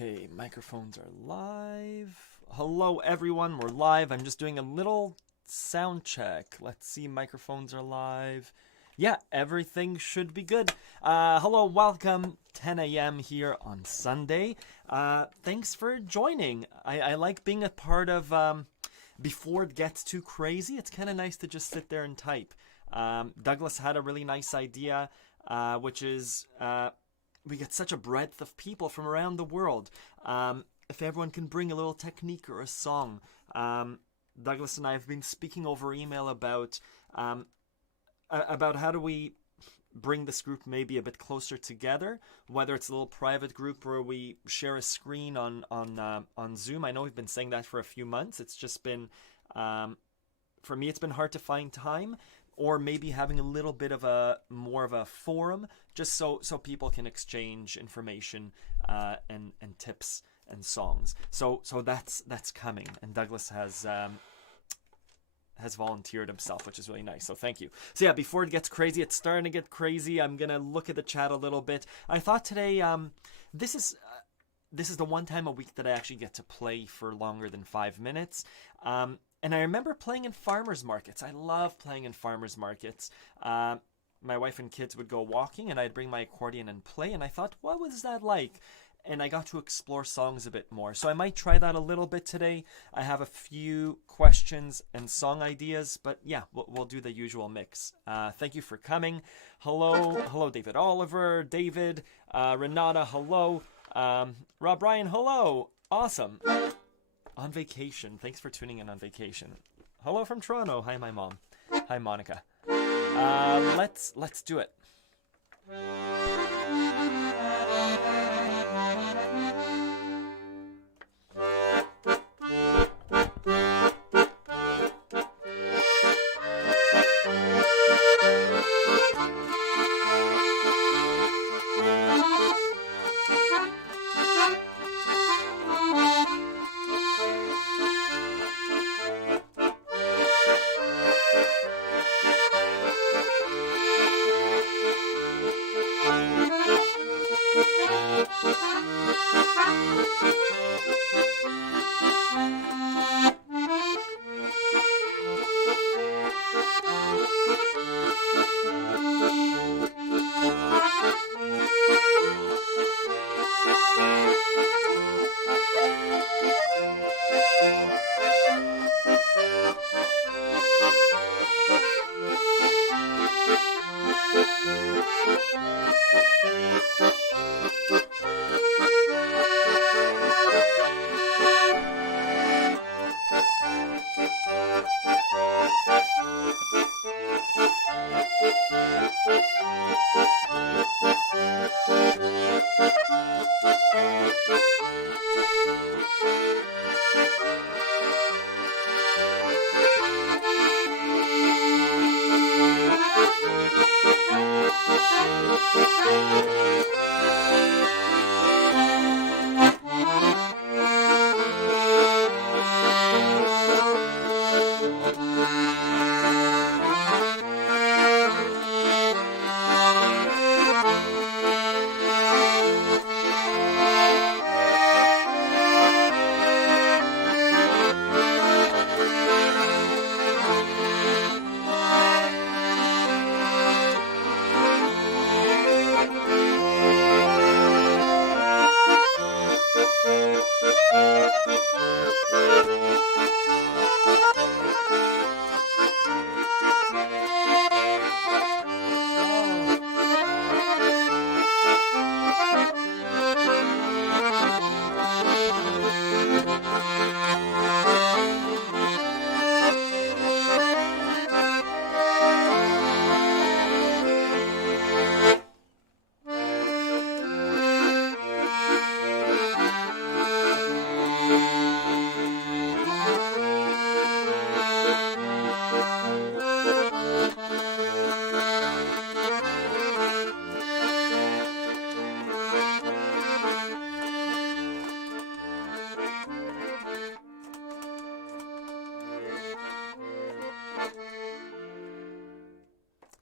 Okay, microphones are live. Hello everyone, we're live. I'm just doing a little sound check. Let's see, microphones are live. Yeah, everything should be good. Hello, welcome. 10 a.m. here on Sunday. Thanks for joining. I like being a part of, before it gets too crazy, it's kind of nice to just sit there and type. Douglas had a really nice idea, which is... we get such a breadth of people from around the world. If everyone can bring a little technique or a song. Douglas and I have been speaking over email about how do we bring this group maybe a bit closer together, whether it's a little private group where we share a screen on Zoom. I know we've been saying that for a few months. It's just been, for me, it's been hard to find time. Or maybe having a little bit of more of a forum, just so people can exchange information and tips and songs. So that's coming, and Douglas has volunteered himself, which is really nice. So thank you. So yeah, before it gets crazy, it's starting to get crazy. I'm gonna look at the chat a little bit. I thought today, this is the one time a week that I actually get to play for longer than 5 minutes. And I remember playing in farmers markets. I love playing in farmers markets. My wife and kids would go walking and I'd bring my accordion and play. And I thought, what was that like? And I got to explore songs a bit more. So I might try that a little bit today. I have a few questions and song ideas. But yeah, we'll do the usual mix. Thank you for coming. Hello, David Oliver, David, Renata, hello. Rob Ryan, hello. Awesome. On vacation. Thanks for tuning in on vacation. Hello from Toronto. Hi, my mom. Hi, Monica. Let's do it.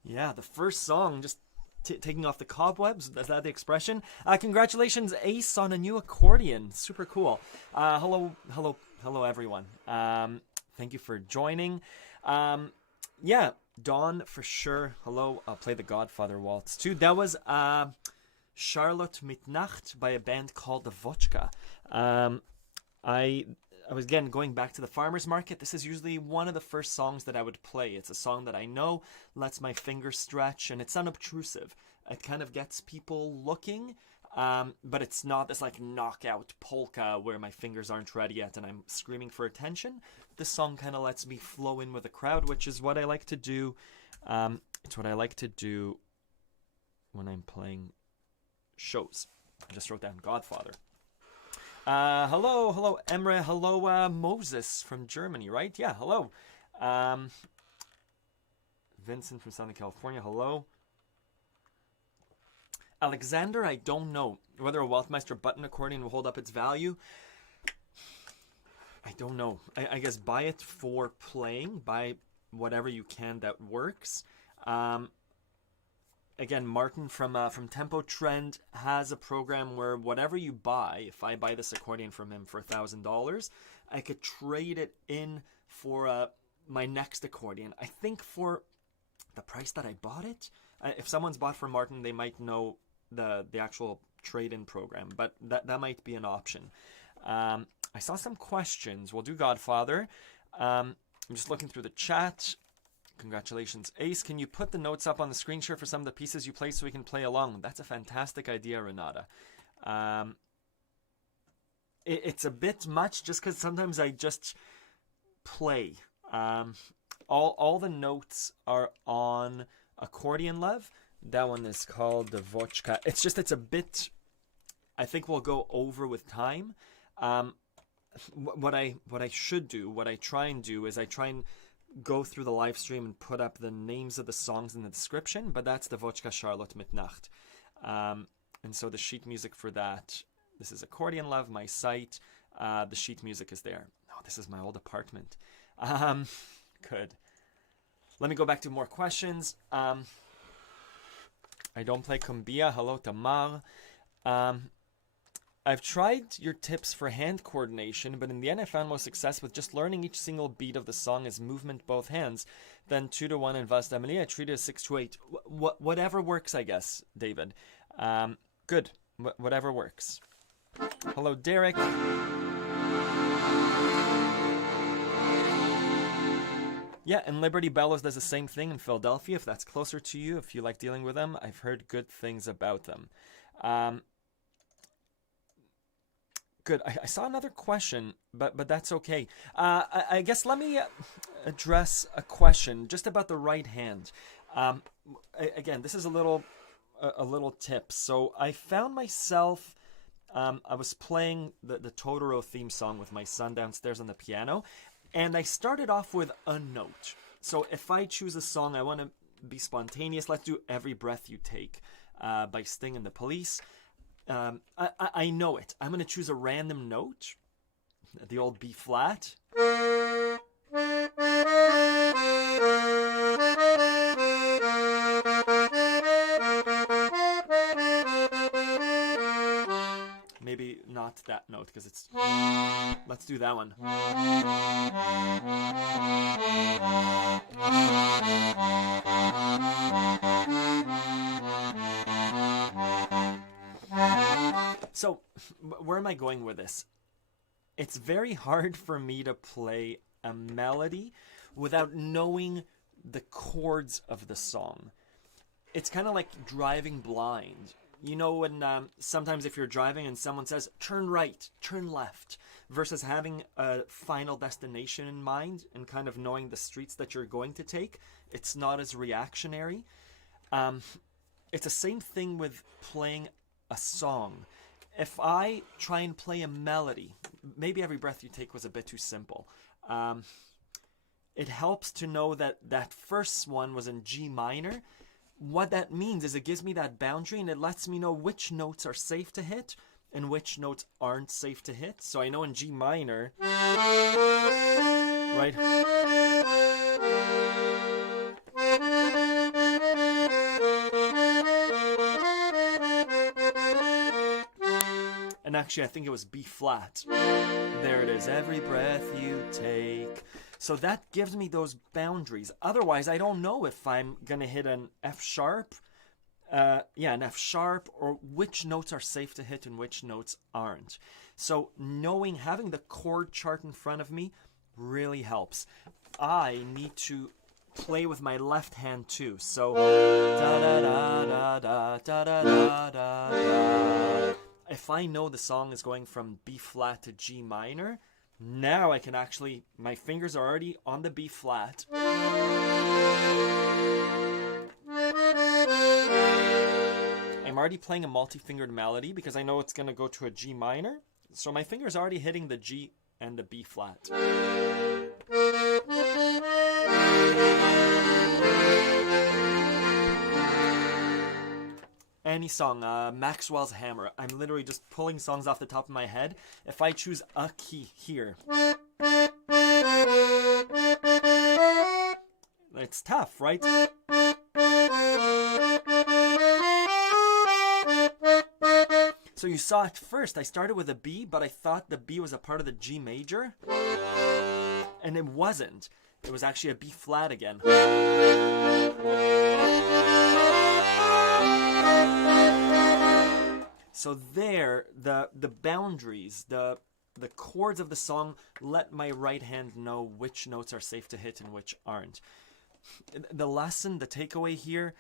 Yeah, the first song, just taking off the cobwebs. Is that the expression? Congratulations, Ace, on a new accordion. Super cool. Hello, everyone. Thank you for joining. Yeah, Dawn, for sure. Hello. I'll play the Godfather Waltz, too. That was Charlotte mit Nacht by a band called the Vodka. I was, again, going back to the farmer's market. This is usually one of the first songs that I would play. It's a song that I know, lets my fingers stretch, and it's unobtrusive. It kind of gets people looking, but it's not this like knockout polka where my fingers aren't ready yet and I'm screaming for attention. This song kind of lets me flow in with the crowd, which is what I like to do. It's what I like to do when I'm playing shows. I just wrote down Godfather. Hello, Emre. Hello, Moses from Germany, right? Yeah, hello. Vincent from Southern California, hello. Alexander, I don't know whether a Waldmeister button accordion will hold up its value. I don't know. I guess buy it for playing. Buy whatever you can that works. Again, Martin from Tempo Trend has a program where whatever you buy, if I buy this accordion from him for $1,000, I could trade it in for my next accordion. I think for the price that I bought it, if someone's bought from Martin, they might know the actual trade-in program, but that might be an option. I saw some questions. We'll do Godfather. I'm just looking through the chat. Congratulations, Ace. Can you put the notes up on the screen share for some of the pieces you play so we can play along? That's a fantastic idea, Renata. It's a bit much just because sometimes I just play. All the notes are on Accordion Love. That one is called the Vodka. It's a bit, I think we'll go over with time. What I should do, what I try and do is I try and go through the live stream and put up the names of the songs in the description, but that's the Vodka Charlotte mit Nacht. And so the sheet music for that, this is Accordion Love, my site. The sheet music is there. Oh, this is my old apartment. Good. Let me go back to more questions. I don't play cumbia. Hello, Tamar. I've tried your tips for hand coordination, but in the end I found most success with just learning each single beat of the song as movement both hands. Then 2-1 in Vas d'Amelie, I treat it as 6-8. Whatever works, I guess, David. Good. Whatever works. Hello, Derek. Yeah, and Liberty Bellows does the same thing in Philadelphia, if that's closer to you, if you like dealing with them. I've heard good things about them. Good. I saw another question, but that's okay. I guess let me address a question just about the right hand. Again, this is a little tip. So I found myself, I was playing the Totoro theme song with my son downstairs on the piano, and I started off with a note. So if I choose a song, I want to be spontaneous. Let's do Every Breath You Take by Sting and the Police. I know it. I'm going to choose a random note, the old B flat. Maybe not that note because it's... Let's do that one. So, where am I going with this? It's very hard for me to play a melody without knowing the chords of the song. It's kind of like driving blind. You know when sometimes if you're driving and someone says, turn right, turn left, versus having a final destination in mind and kind of knowing the streets that you're going to take, it's not as reactionary. It's the same thing with playing a song. If I try and play a melody, maybe Every Breath You Take was a bit too simple. It helps to know that that first one was in G minor. What that means is it gives me that boundary and it lets me know which notes are safe to hit and which notes aren't safe to hit. So I know in G minor, right? and actually I think it was B flat. There it is, every breath you take. So that gives me those boundaries. Otherwise, I don't know if I'm going to hit an F sharp, an F sharp, or which notes are safe to hit and which notes aren't. So having the chord chart in front of me really helps. I need to play with my left hand too. So da da da da da da da da da. If I know the song is going from B flat to G minor, now I can actually, my fingers are already on the B flat. I'm already playing a multi-fingered melody because I know it's going to go to a G minor. So my finger's already hitting the G and the B flat. Any song, Maxwell's Hammer. I'm literally just pulling songs off the top of my head. If I choose a key here, it's tough, right? So you saw at first, I started with a B, but I thought the B was a part of the G major. And it wasn't. It was actually a B flat again. So there, the boundaries, the chords of the song let my right hand know which notes are safe to hit and which aren't. The lesson, the takeaway here,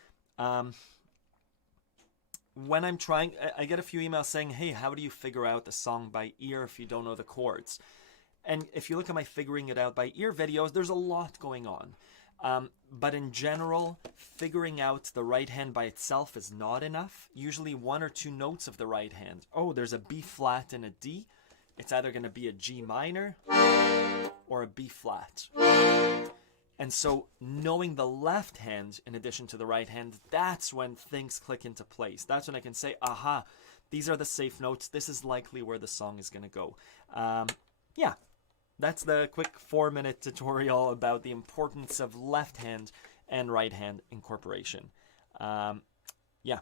when I'm trying, I get a few emails saying, hey, how do you figure out the song by ear if you don't know the chords? And if you look at my figuring it out by ear videos, there's a lot going on. But in general, figuring out the right hand by itself is not enough. Usually one or two notes of the right hand. Oh, there's a B flat and a D. It's either going to be a G minor or a B flat. And so knowing the left hand in addition to the right hand, that's when things click into place. That's when I can say, aha, these are the safe notes. This is likely where the song is going to go. Yeah. That's the quick 4-minute tutorial about the importance of left hand and right hand incorporation. Yeah.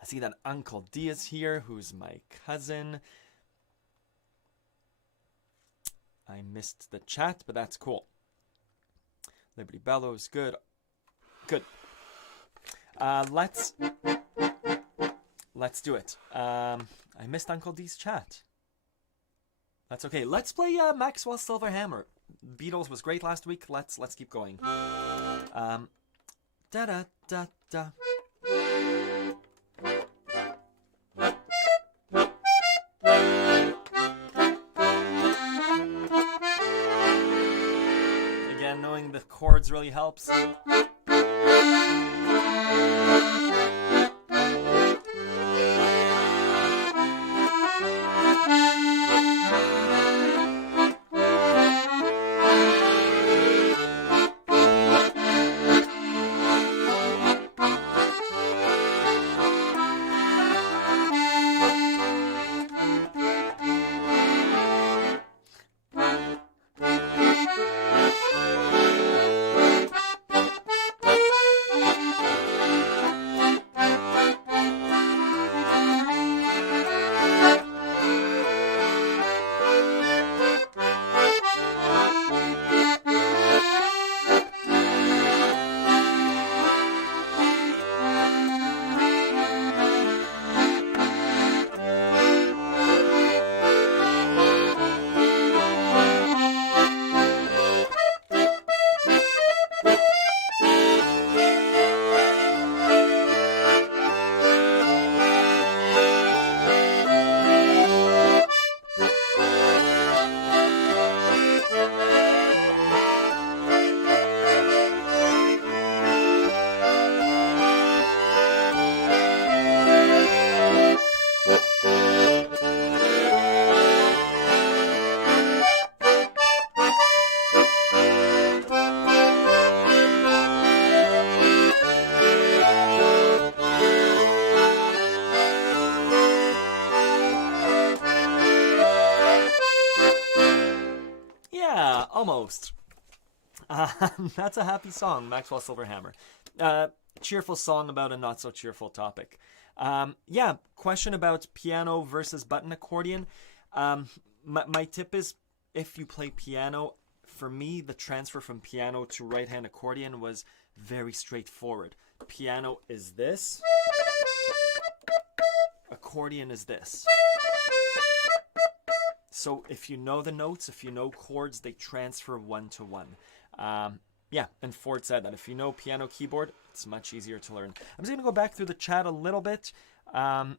I see that Uncle D is here, who's my cousin. I missed the chat, but that's cool. Liberty Bellows, good. Good. Let's do it. I missed Uncle D's chat. That's okay. Let's play Maxwell's Silver Hammer. Beatles was great last week. Let's keep going. Da da da da. Again, knowing the chords really helps. Almost. That's a happy song, Maxwell Silverhammer. Cheerful song about a not so cheerful topic. Yeah, question about piano versus button accordion. My tip is, if you play piano, for me, the transfer from piano to right-hand accordion was very straightforward. Piano is this. Accordion is this. So if you know the notes, if you know chords, they transfer one to one. Yeah, and Ford said that if you know piano keyboard, it's much easier to learn. I'm just going to go back through the chat a little bit. Someone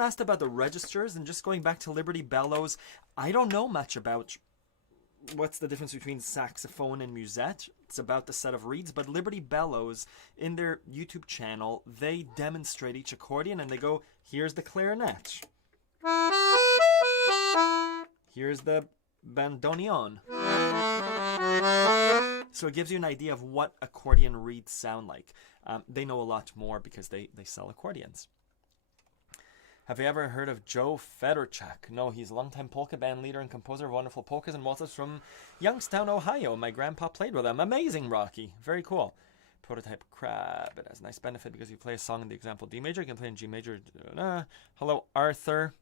asked about the registers, and just going back to Liberty Bellows, I don't know much about what's the difference between saxophone and musette. It's about the set of reeds, but Liberty Bellows, in their YouTube channel, they demonstrate each accordion, and they go, here's the clarinet. Here's the bandoneon. So it gives you an idea of what accordion reeds sound like. They know a lot more because they sell accordions. Have you ever heard of Joe Fedorchak? No, he's a longtime polka band leader and composer of wonderful polkas and waltzes from Youngstown, Ohio. My grandpa played with them. Amazing, Rocky. Very cool. Prototype Crab. It has a nice benefit because you play a song in the example D major. You can play in G major. Hello, Arthur.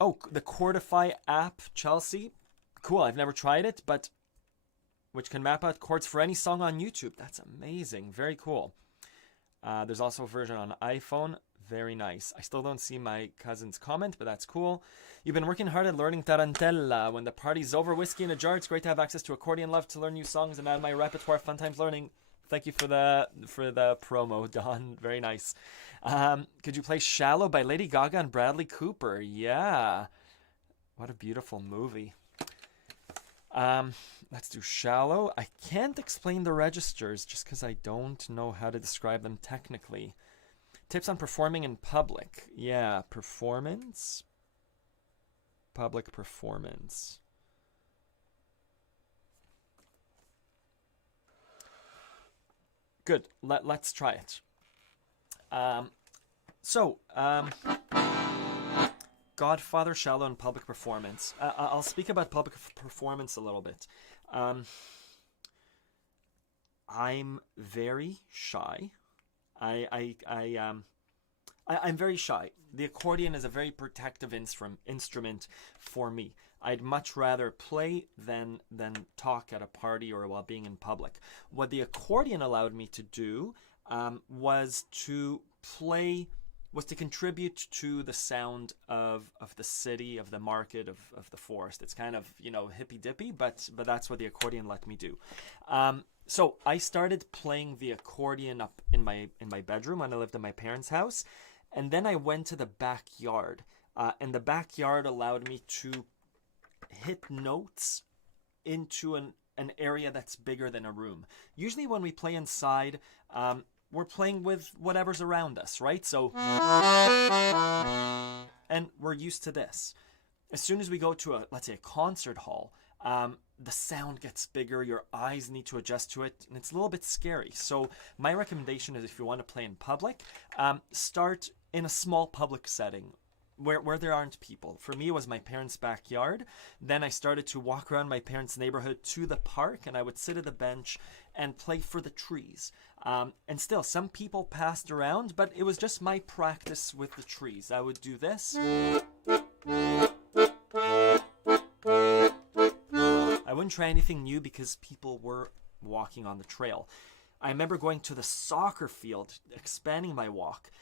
Oh, the Chordify app, Chelsea. Cool, I've never tried it, but which can map out chords for any song on YouTube. That's amazing. Very cool. There's also a version on iPhone. Very nice. I still don't see my cousin's comment, but that's cool. You've been working hard at learning tarantella. When the party's over, whiskey in a jar. It's great to have access to Accordion Love to learn new songs and add my repertoire. Fun times learning. Thank you for the promo, Don. Very nice. Could you play Shallow by Lady Gaga and Bradley Cooper? Yeah. What a beautiful movie. Let's do Shallow. I can't explain the registers just because I don't know how to describe them technically. Tips on performing in public. Yeah, performance. Public performance. Good. Let's try it. Godfather, Shallow, and public performance. I'll speak about public performance a little bit. I'm very shy. I'm very shy. The accordion is a very protective instrument for me. I'd much rather play than talk at a party or while being in public. What the accordion allowed me to do was to contribute to the sound of the city, of the market, of the forest. It's kind of, hippy dippy, but that's what the accordion let me do. So I started playing the accordion up in my bedroom when I lived in my parents' house, and then I went to the backyard, and the backyard allowed me to hit notes into an area that's bigger than a room. Usually when we play inside, we're playing with whatever's around us, right? So, and we're used to this. As soon as we go to let's say a concert hall, the sound gets bigger, your eyes need to adjust to it, and it's a little bit scary. So my recommendation is, if you want to play in public, start in a small public setting where there aren't people. For me, it was my parents' backyard. Then I started to walk around my parents' neighborhood to the park, and I would sit at the bench and play for the trees. And still, some people passed around, but it was just my practice with the trees. I would do this. I wouldn't try anything new because people were walking on the trail. I remember going to the soccer field, expanding my walk.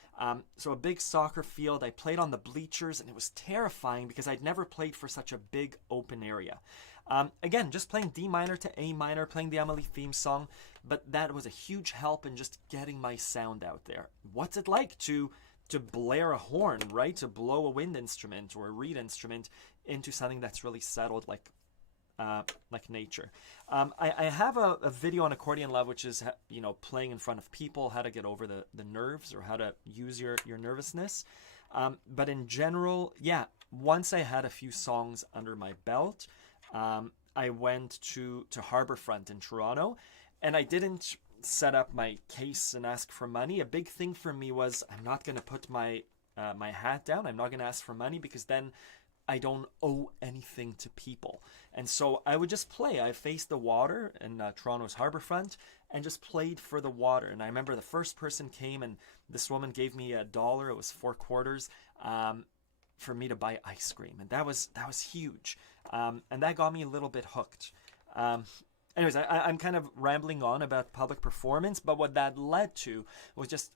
So a big soccer field, I played on the bleachers, and it was terrifying because I'd never played for such a big open area. Again, just playing D minor to A minor, playing the Amelie theme song, but that was a huge help in just getting my sound out there. What's it like to blare a horn, right? To blow a wind instrument or a reed instrument into something that's really settled like nature. I have a video on Accordion Love, which is, playing in front of people, how to get over the nerves, or how to use your nervousness. But in general, yeah, once I had a few songs under my belt, I went to Harbourfront in Toronto, and I didn't set up my case and ask for money. A big thing for me was, I'm not going to put my hat down. I'm not going to ask for money, because then I don't owe anything to people. And so I would just play. I faced the water in Toronto's harborfront and just played for the water. And I remember the first person came and this woman gave me $1. It was 4 quarters for me to buy ice cream. And that was huge. And that got me a little bit hooked. Anyways, I'm kind of rambling on about public performance, but what that led to was just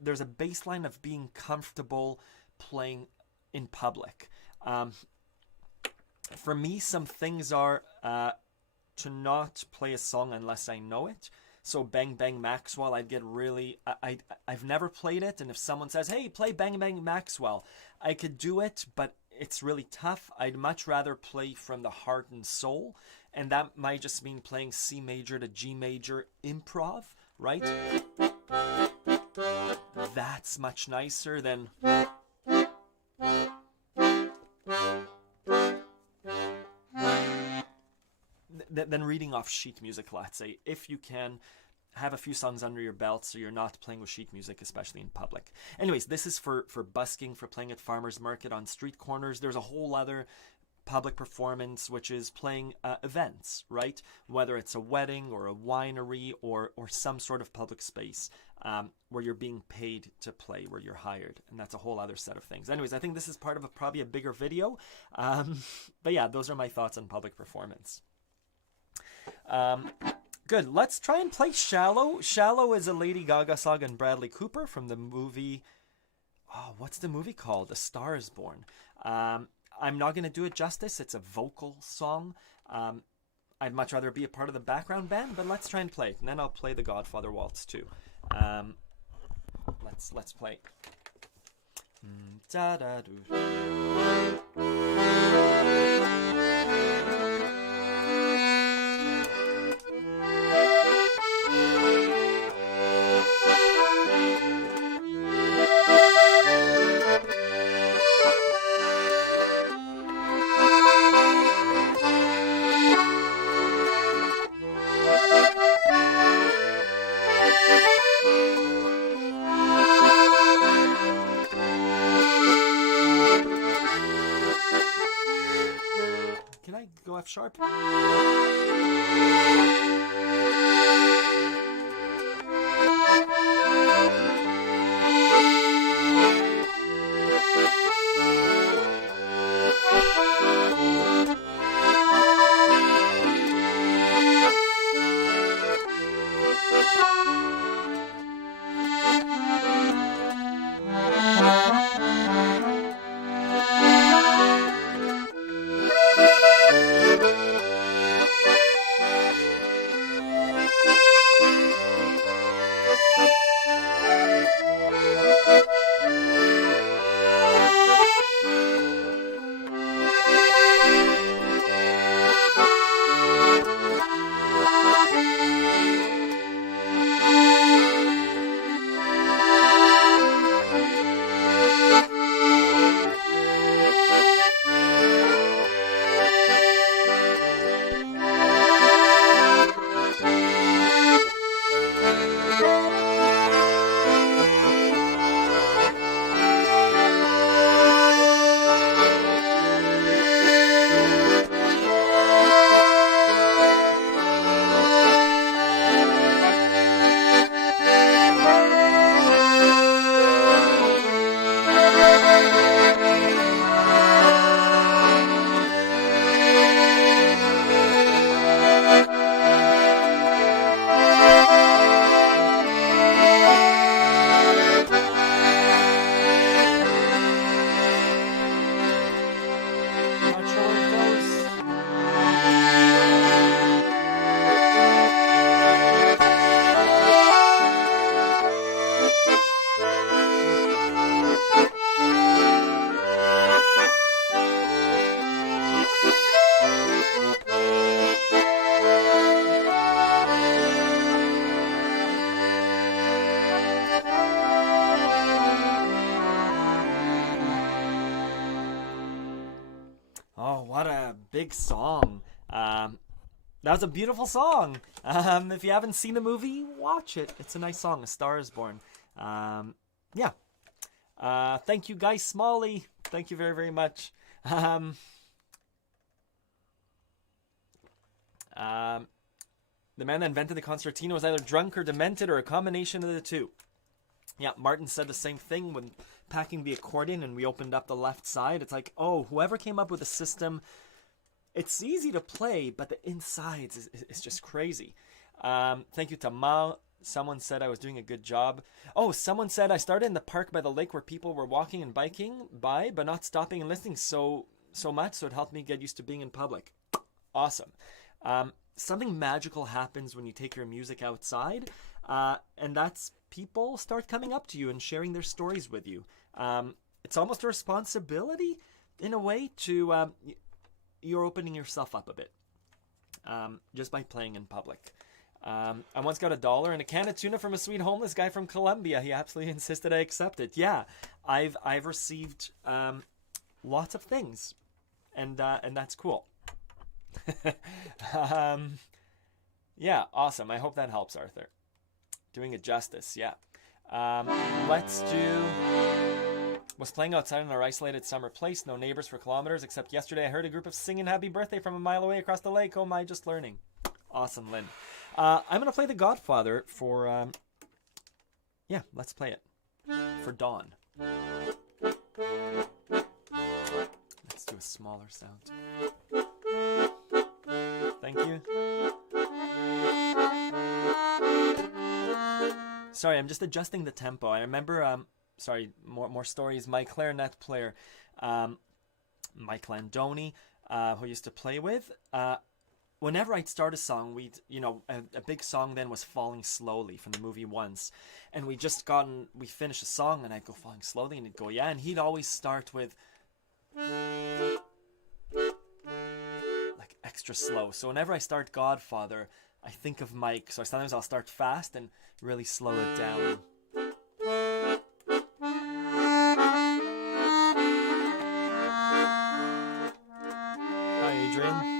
there's a baseline of being comfortable playing in public. For me, some things are to not play a song unless I know it. So Bang Bang Maxwell, I'd get really... I've never played it, and if someone says, hey, play Bang Bang Maxwell, I could do it, but it's really tough. I'd much rather play from the heart and soul, and that might just mean playing C major to G major improv, right? That's much nicer than... than reading off sheet music, let's say, if you can have a few songs under your belt so you're not playing with sheet music, especially in public. Anyways, this is for busking, for playing at farmers market, on street corners. There's a whole other public performance, which is playing events, right? Whether it's a wedding or a winery or some sort of public space where you're being paid to play, where you're hired. And that's a whole other set of things. Anyways, I think this is part of probably a bigger video. But yeah, those are my thoughts on public performance. Good. Let's try and play Shallow. Shallow is a Lady Gaga song and Bradley Cooper from the movie... Oh, what's the movie called? A Star is Born. I'm not going to do it justice. It's a vocal song. I'd much rather be a part of the background band, but let's try and play it. And then I'll play the Godfather Waltz too. Let's play. Can I go F sharp? Big song. That was a beautiful song. If you haven't seen the movie, watch it. It's a nice song. A Star is Born. Yeah. Thank you, Guy Smalley. Thank you very, very much. Um, um, the man that invented the concertina was either drunk or demented or a combination of the two. Yeah, Martin said the same thing when packing the accordion and we opened up the left side. It's like, oh, whoever came up with the system, it's easy to play, but the insides is just crazy. Thank you to Ma. Someone said I was doing a good job. Oh, someone said I started in the park by the lake where people were walking and biking by, but not stopping and listening so much, so it helped me get used to being in public. Awesome. Something magical happens when you take your music outside, and that's people start coming up to you and sharing their stories with you. It's almost a responsibility, in a way, to you're opening yourself up a bit just by playing in public. I once got $1 and a can of tuna from a sweet homeless guy from Colombia. He absolutely insisted I accept it. Yeah, I've received lots of things, and that's cool. Yeah, awesome. I hope that helps, Arthur. Doing it justice, yeah. Let's do... Was playing outside in our isolated summer place. No neighbors for kilometers, except yesterday I heard a group of singing happy birthday from a mile away across the lake. Oh my, just learning. Awesome, Lynn. I'm going to play The Godfather for... yeah, let's play it. For Dawn. Let's do a smaller sound. Thank you. Sorry, I'm just adjusting the tempo. I remember, sorry, more stories. My clarinet player, Mike Landoni, who used to play with, whenever I'd start a song, a big song then was Falling Slowly from the movie Once. And we finished a song and I'd go Falling Slowly and he'd go, yeah. And he'd always start with like extra slow. So whenever I start Godfather, I think of Mike. So sometimes I'll start fast and really slow it down. Hi, Adrian.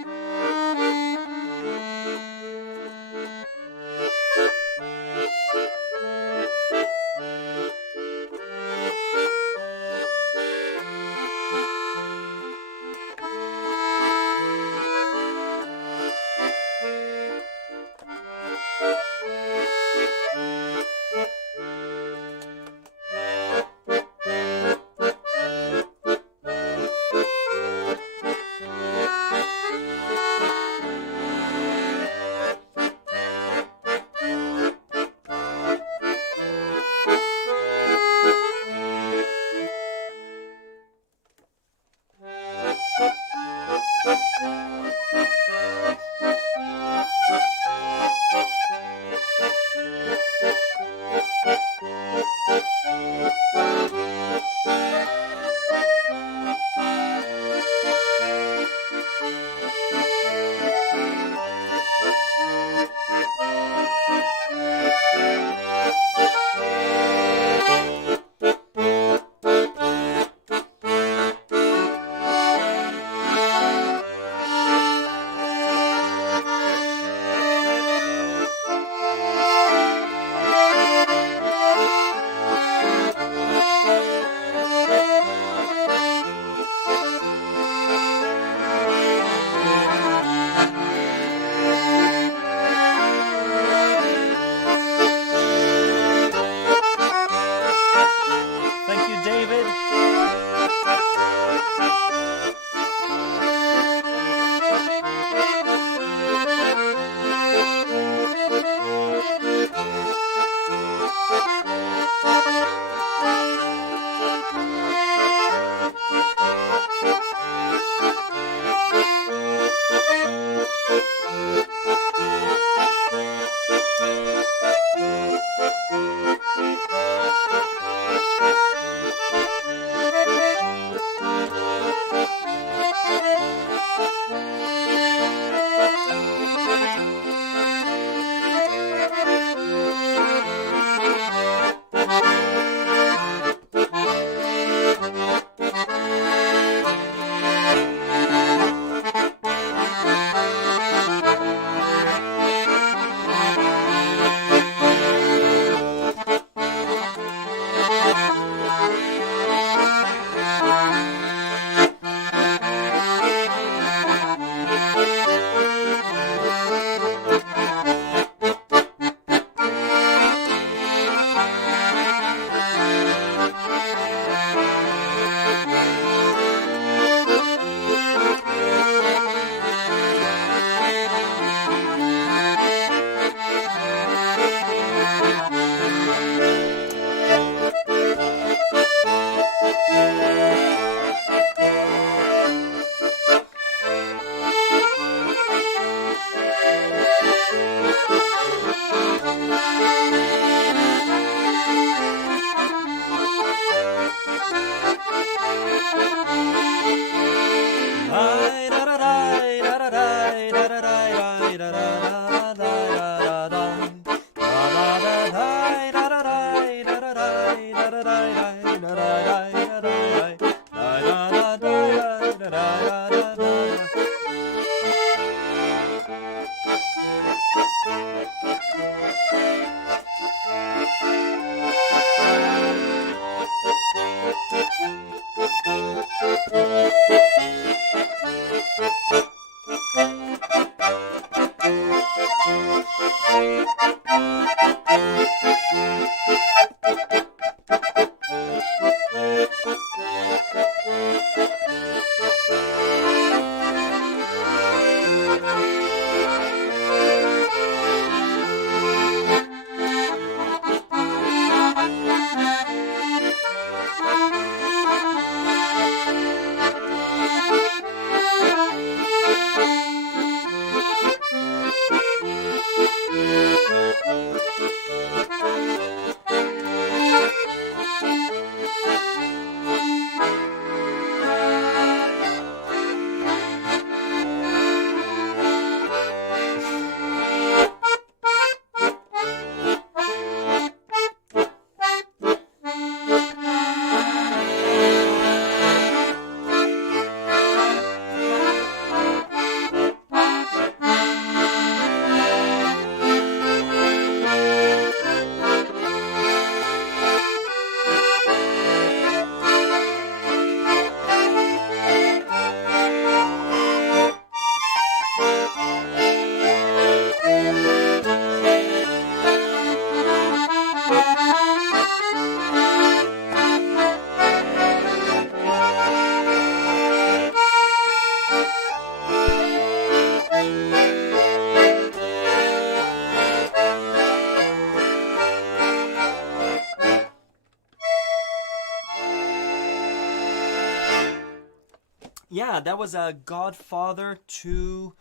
Yeah, that was a Godfather to.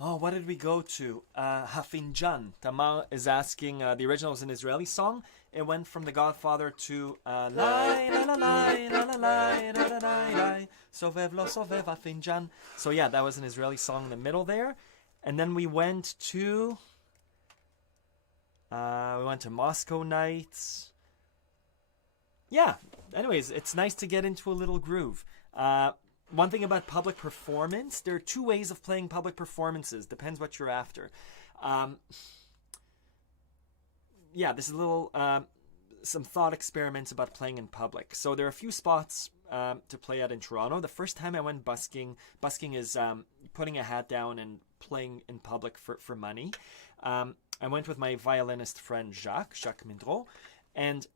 Oh, what did we go to? Hafinjan. Tamar is asking. The original is an Israeli song. It went from The Godfather to Lai la la lai la la lai la la lai lai Sovev lo sovev Hafinjan. So yeah, that was an Israeli song in the middle there, and then we went to Moscow Nights. Yeah. Anyways, it's nice to get into a little groove. One thing about public performance, there are two ways of playing public performances. Depends what you're after. Yeah, this is a little some thought experiments about playing in public. So there are a few spots to play at in Toronto. The first time I went busking is putting a hat down and playing in public for money. I went with my violinist friend Jacques Mindreau, and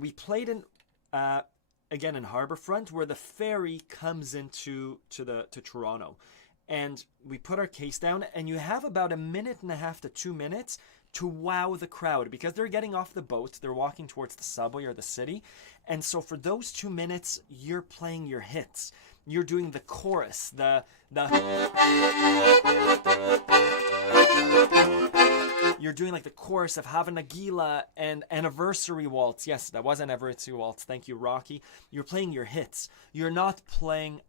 we played in again in Harbourfront, where the ferry comes into to Toronto, and we put our case down, and you have about 1.5 to 2 minutes to wow the crowd, because they're getting off the boat, they're walking towards the subway or the city, and so for those 2 minutes you're playing your hits. You're doing the chorus, you're doing like the chorus of Hava Nagila and Anniversary Waltz. Yes, that was Anniversary Waltz. Thank you, Rocky. You're playing your hits. You're not playing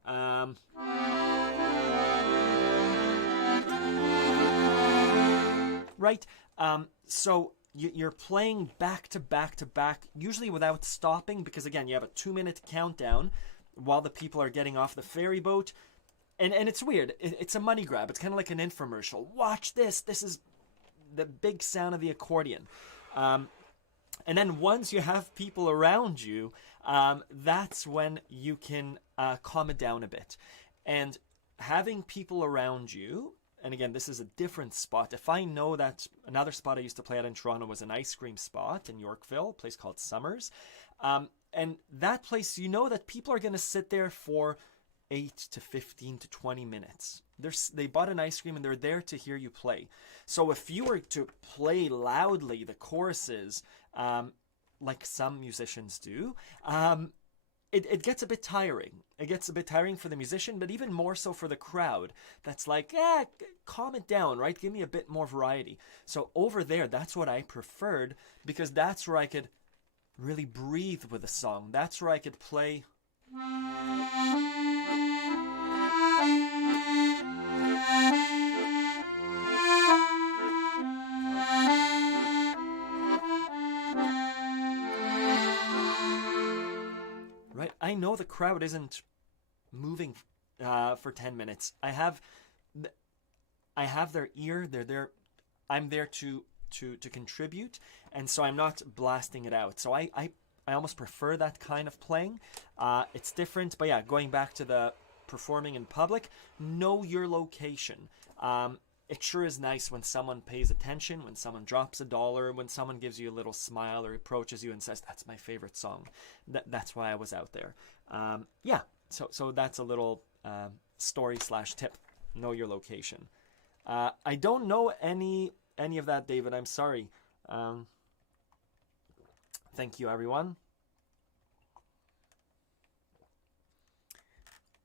right? So you're playing back to back to back, usually without stopping, because again, you have a 2-minute countdown while the people are getting off the ferry boat. And it's weird. It's a money grab. It's kind of like an infomercial. Watch this. This is the big sound of the accordion. And then once you have people around you, that's when you can calm it down a bit. And having people around you, and again, this is a different spot. If I know that another spot I used to play at in Toronto was an ice cream spot in Yorkville, a place called Summers. And that place, you know that people are going to sit there for 8 to 15 to 20 minutes. They bought an ice cream and they're there to hear you play. So if you were to play loudly the choruses, like some musicians do, it gets a bit tiring. It gets a bit tiring for the musician, but even more so for the crowd. That's like, calm it down, right? Give me a bit more variety. So over there, that's what I preferred, because that's where I could really breathe with a song. That's where I could play. Right, I know the crowd isn't moving for 10 minutes. I have their ear. They're there. I'm there to contribute, and so I'm not blasting it out. So I almost prefer that kind of playing. It's different, but yeah, going back to the performing in public, know your location. It sure is nice when someone pays attention, when someone drops $1, when someone gives you a little smile or approaches you and says, "That's my favorite song. That's why I was out there." Yeah, so that's a little story/tip. Know your location. I don't know any of that, David. I'm sorry. Thank you, everyone.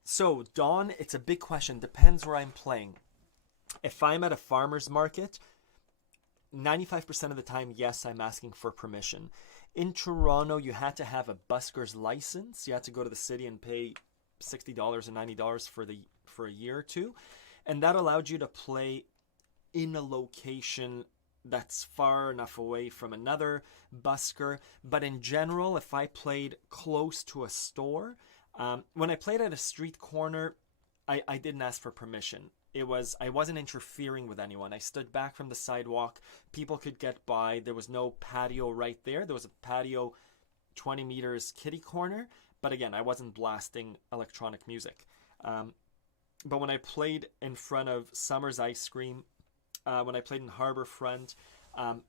So, Dawn, it's a big question. Depends where I'm playing. If I'm at a farmer's market, 95% of the time, yes, I'm asking for permission. In Toronto, you had to have a busker's license. You had to go to the city and pay $60 or $90 for a year or two. And that allowed you to play in a location that's far enough away from another busker. But in general, if I played close to a store, when I played at a street corner, I didn't ask for permission. I wasn't interfering with anyone. I stood back from the sidewalk. People could get by. There was no patio right there. There was a patio 20 meters kitty corner. But again, I wasn't blasting electronic music. But when I played in front of Summer's Ice Cream, when I played in Harbourfront,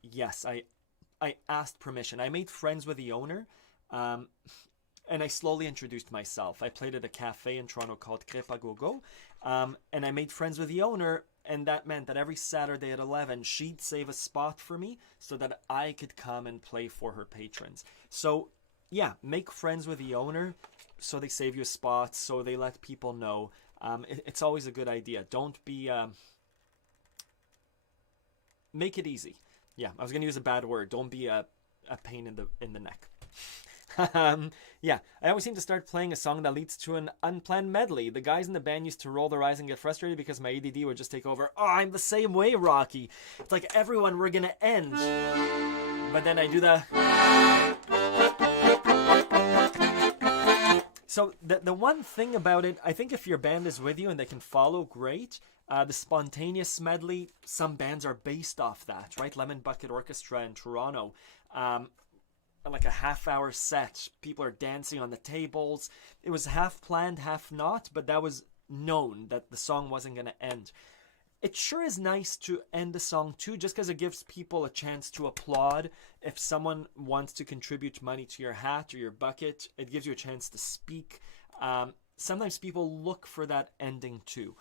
yes, I asked permission. I made friends with the owner, and I slowly introduced myself. I played at a cafe in Toronto called Crêpe à Gogo, and I made friends with the owner, and that meant that every Saturday at 11, she'd save a spot for me so that I could come and play for her patrons. So yeah, make friends with the owner so they save you spots, so they let people know. It's always a good idea. Don't be make it easy. Yeah, I was gonna use a bad word. Don't be a pain in the neck. Yeah, I always seem to start playing a song that leads to an unplanned medley. The guys in the band used to roll their eyes and get frustrated because my ADD would just take over. Oh, I'm the same way, Rocky. It's like everyone, we're gonna end. But then I do the... So the one thing about it, I think if your band is with you and they can follow, great. The spontaneous medley, some bands are based off that, right? Lemon Bucket Orchestra in Toronto. Like a half-hour set. People are dancing on the tables. It was half planned, half not, but that was known that the song wasn't going to end. It sure is nice to end a song too, just because it gives people a chance to applaud. If someone wants to contribute money to your hat or your bucket, it gives you a chance to speak. Sometimes people look for that ending too.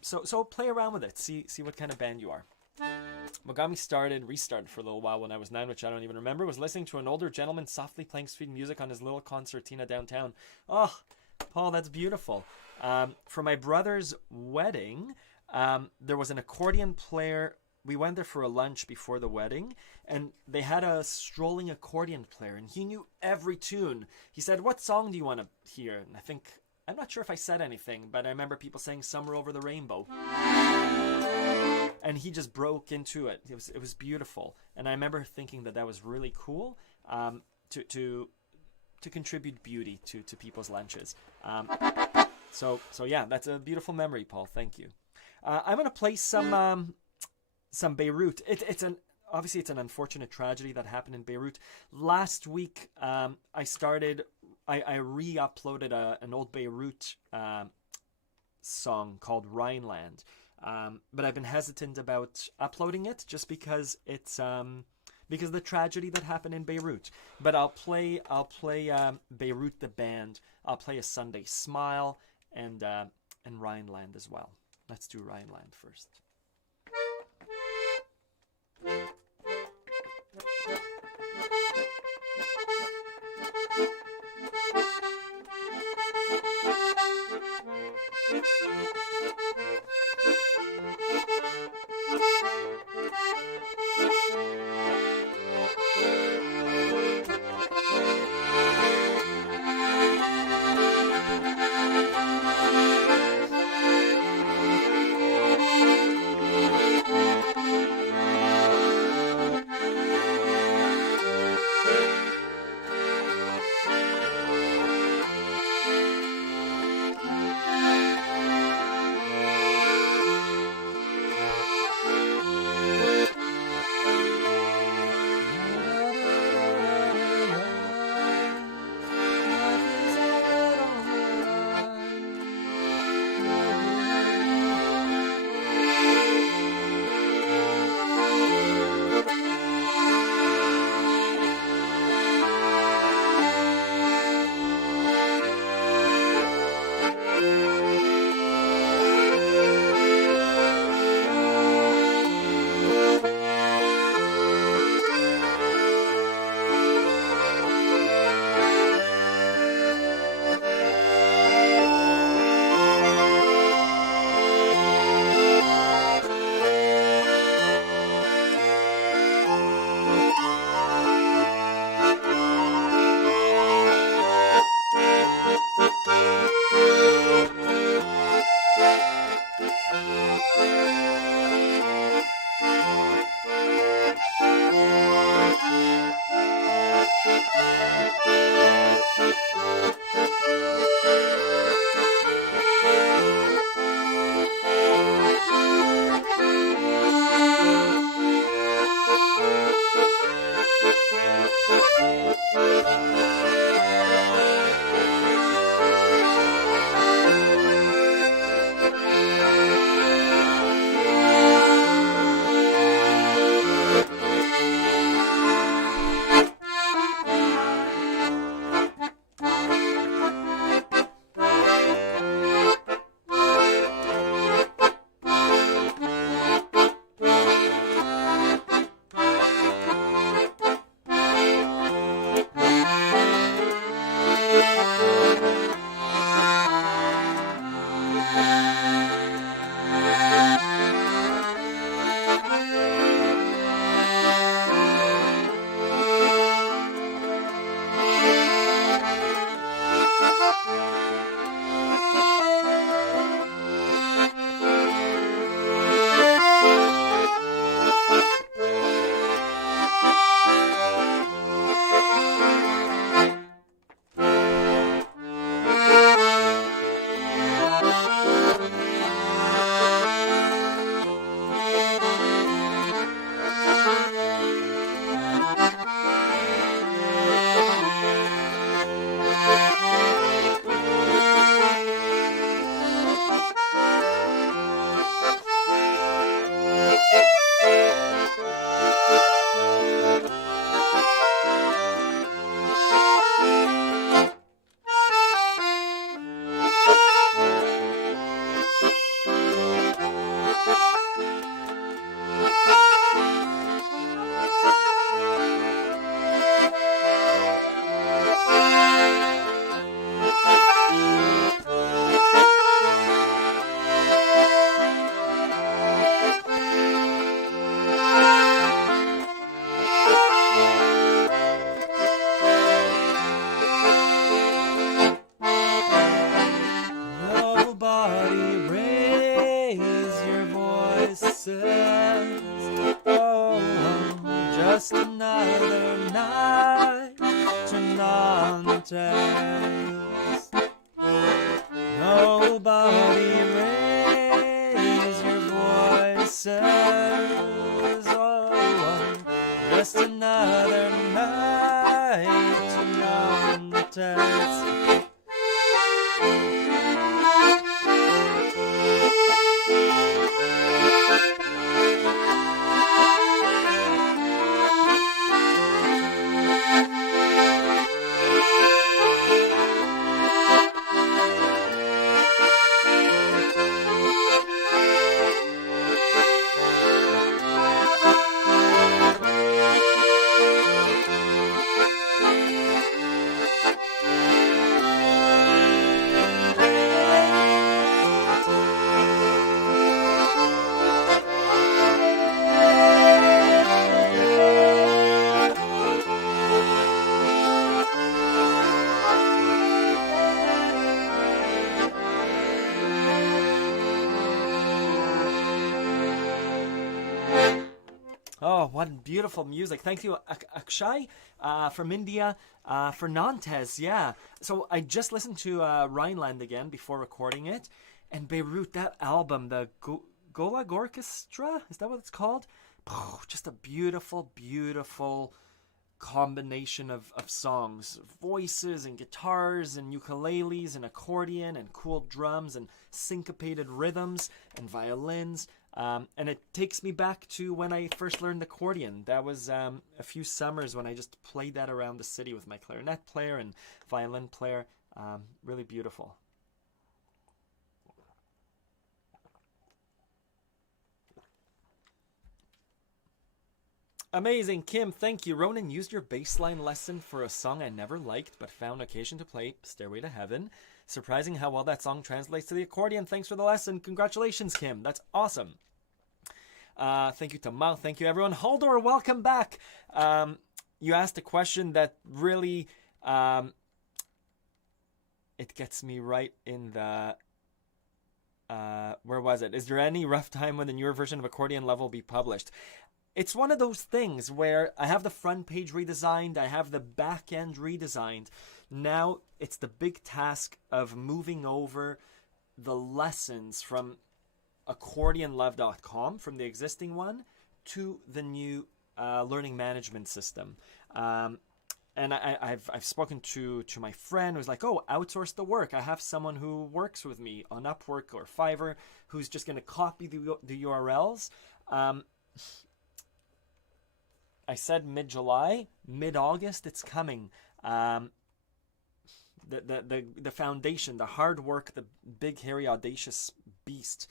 So play around with it. See what kind of band you are. What got me restarted for a little while when I was 9, which I don't even remember, was listening to an older gentleman softly playing sweet music on his little concertina downtown. Oh, Paul, that's beautiful. For my brother's wedding, there was an accordion player. We went there for a lunch before the wedding, and they had a strolling accordion player, and he knew every tune. He said, "What song do you want to hear?" And I'm not sure if I said anything, but I remember people saying "Summer Over the Rainbow." And he just broke into it. It was beautiful, and I remember thinking that was really cool to contribute beauty to people's lunches. So yeah, that's a beautiful memory, Paul. Thank you. I'm gonna play some Beirut. Obviously it's an unfortunate tragedy that happened in Beirut last week. I re-uploaded an old Beirut song called Rhineland. But I've been hesitant about uploading it just because it's because of the tragedy that happened in Beirut. But I'll play Beirut the band. I'll play A Sunday Smile and Rhineland as well. Let's do Rhineland first. test. Nobody raise your voices. Oh, just another night to numb the test. Oh, what beautiful music. Thank you, Akshay, from India, for Nantes. Yeah. So I just listened to Rhineland again before recording it. And Beirut, that album, the Gola Orchestra, is that what it's called? Oh, just a beautiful, beautiful combination of songs. Voices and guitars and ukuleles and accordion and cool drums and syncopated rhythms and violins. And it takes me back to when I first learned accordion. That was a few summers when I just played that around the city with my clarinet player and violin player. Really beautiful. Amazing, Kim, thank you. Ronan used your bassline lesson for a song I never liked but found occasion to play, Stairway to Heaven. Surprising how well that song translates to the accordion. Thanks for the lesson. Congratulations, Kim. That's awesome. Thank you to Mao. Thank you, everyone. Holdor, welcome back. You asked a question that really, it gets me right in the, where was it? Is there any rough time when the newer version of Accordion Love will be published? It's one of those things where I have the front page redesigned, I have the back end redesigned. Now it's the big task of moving over the lessons from accordionlove.com, from the existing one, to the new learning management system. And I've spoken to my friend who's like, oh, outsource the work. I have someone who works with me on Upwork or Fiverr who's just going to copy the URLs. I said mid-July, mid-August, it's coming. The foundation, the hard work, the big, hairy, audacious beast,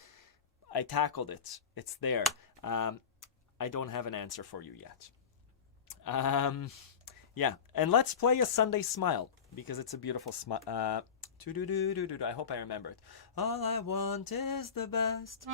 I tackled it. It's there. I don't have an answer for you yet. Yeah, and let's play A Sunday Smile, because it's a beautiful smile. I hope I remember it. All I want is the best.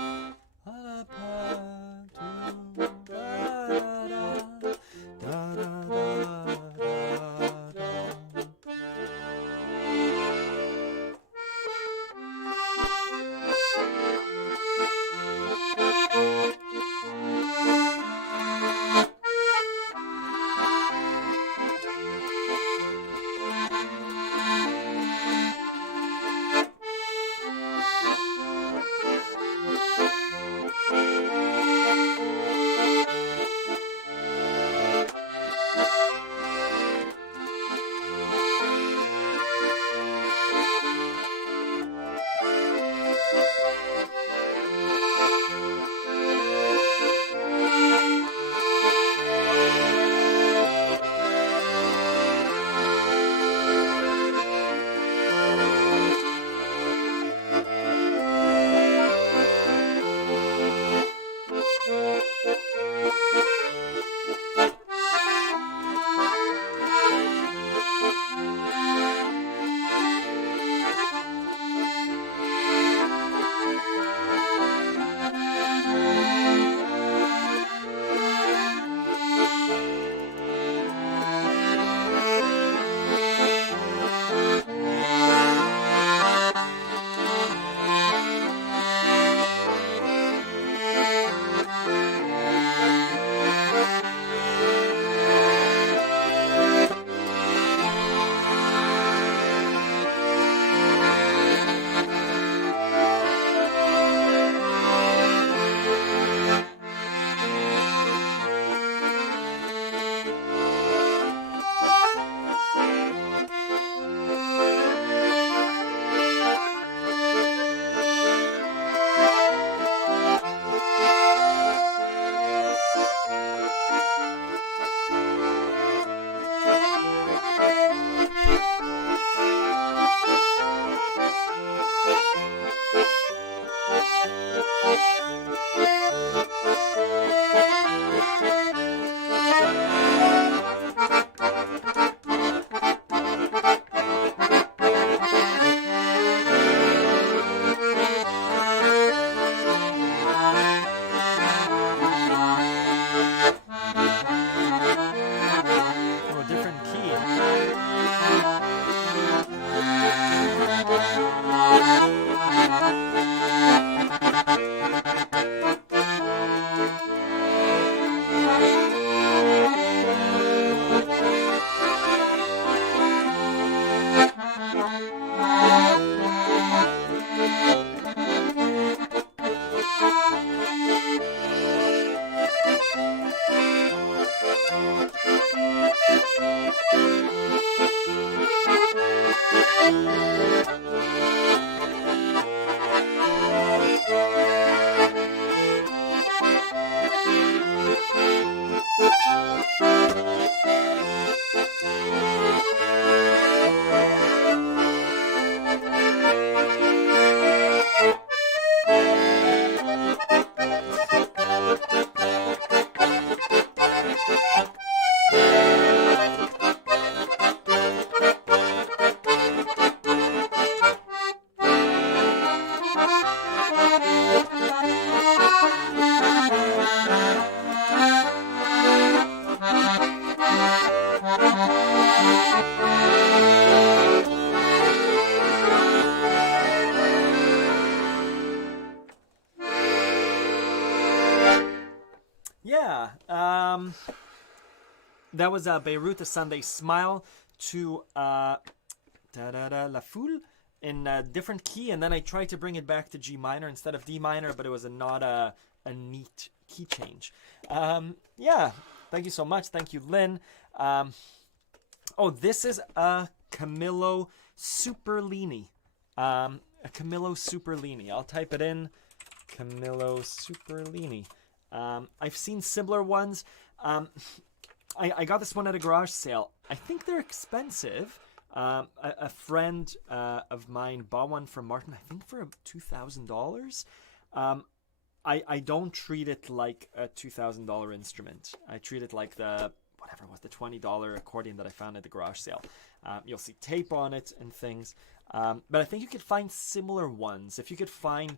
Yeah, that was Beirut, a Sunday Smile, to Da Da Da La Foule in a different key, and then I tried to bring it back to G minor instead of D minor, but it was not a neat key change. Yeah, thank you so much. Thank you, Lynn. Oh, this is a Camillo Superlini. A Camillo Superlini. I'll type it in. Camillo Superlini. I've seen similar ones. I got this one at a garage sale. I think they're expensive. A friend of mine bought one from Martin, I think for $2,000. I don't treat it like a $2,000 instrument. I treat it like the $20 accordion that I found at the garage sale. You'll see tape on it and things. But I think you could find similar ones. If you could find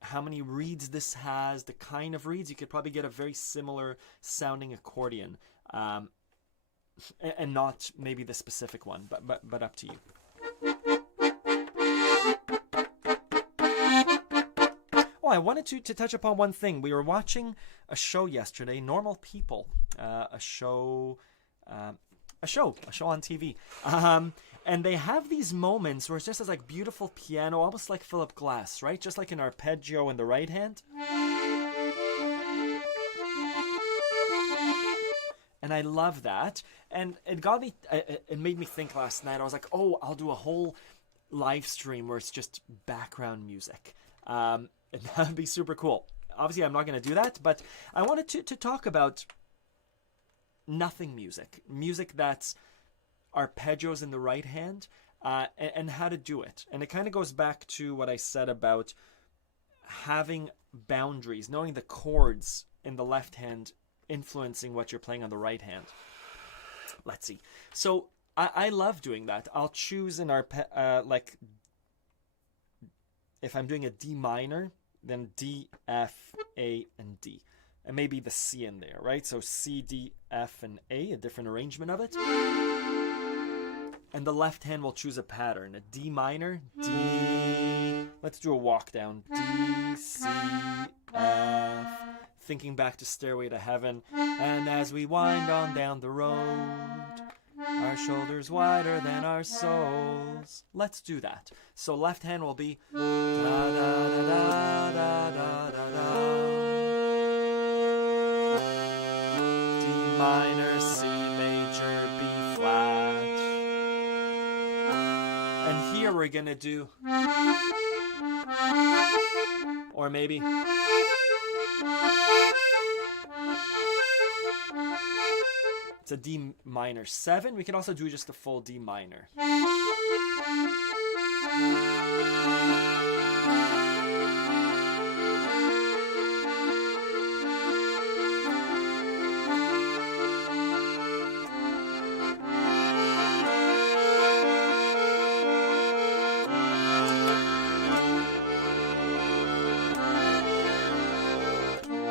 how many reeds this has, the kind of reeds, you could probably get a very similar sounding accordion. And not maybe the specific one, but up to you. Oh, I wanted to touch upon one thing. We were watching a show yesterday, Normal People, a show on TV. And they have these moments where it's just this like beautiful piano, almost like Philip Glass, right? Just like an arpeggio in the right hand. And I love that. And it got me, it made me think last night. I was like, oh, I'll do a whole live stream where it's just background music. And that would be super cool. Obviously, I'm not going to do that, but I wanted to talk about nothing music. Music that's arpeggios in the right hand, and how to do it. And it kind of goes back to what I said about having boundaries, knowing the chords in the left hand influencing what you're playing on the right hand. Let's see. So I love doing that. I'll choose an like if I'm doing a D minor, then D, F, A, and D. And maybe the C in there, right? So C, D, F, and A, a different arrangement of it. And the left hand will choose a pattern. A D minor, D. Let's do a walk down. D, C, F. Thinking back to Stairway to Heaven. And as we wind on down the road, our shoulders wider than our souls. Let's do that. So left hand will be da da da da da da da da. D minor, C major, B flat. And here we're gonna do, or maybe it's a D minor 7. We can also do just a full D minor.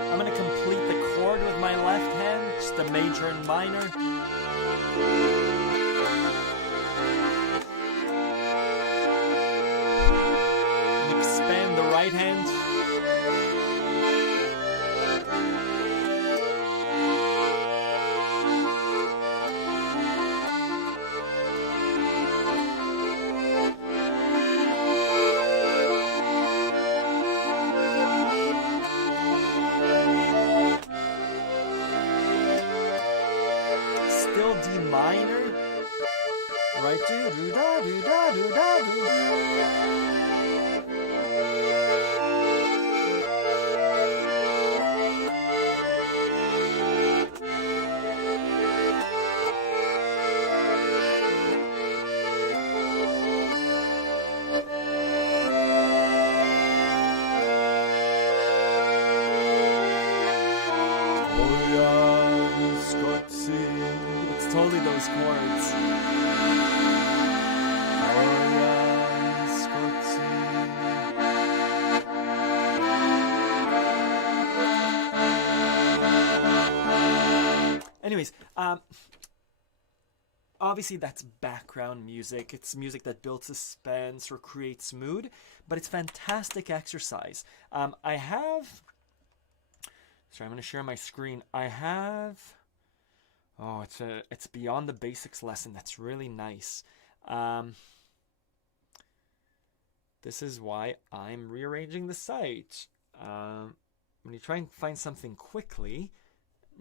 I'm going to complete the chord with my left hand, just the major and minor. And expand the right hand. Still D minor, right? Do do da do da do da do. It's totally those chords. Anyways, obviously that's background music. It's music that builds suspense or creates mood, but it's fantastic exercise. I have, sorry, I'm going to share my screen. I have, oh, it's Beyond the Basics lesson. That's really nice. This is why I'm rearranging the site. When you try and find something quickly,